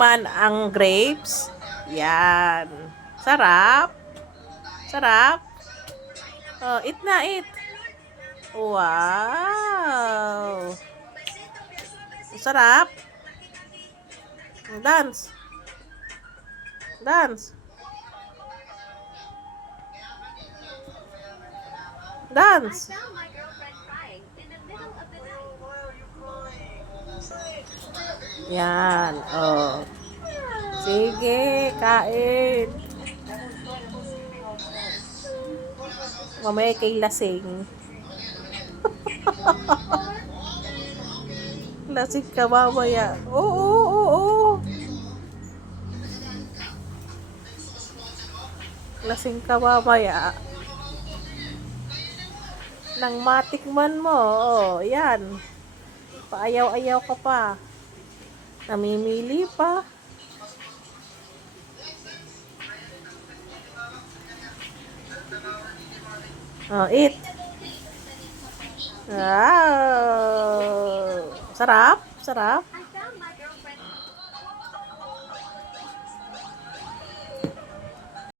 naman ang grapes. Yan. Sarap. Sarap. Oh, eat na, eat. Wow. Sarap. Dance. Dance. Dance. Yan. Oh. Sige, kain. Mamaya kay lasing. Lasing ka mamaya. Oo, oo, oo. Lasing ka mamaya. Nang matikman mo. Oh, yan. Paayaw-ayaw ka pa. Namimili pa. Oh, eat. Wow. Sarap? Sarap?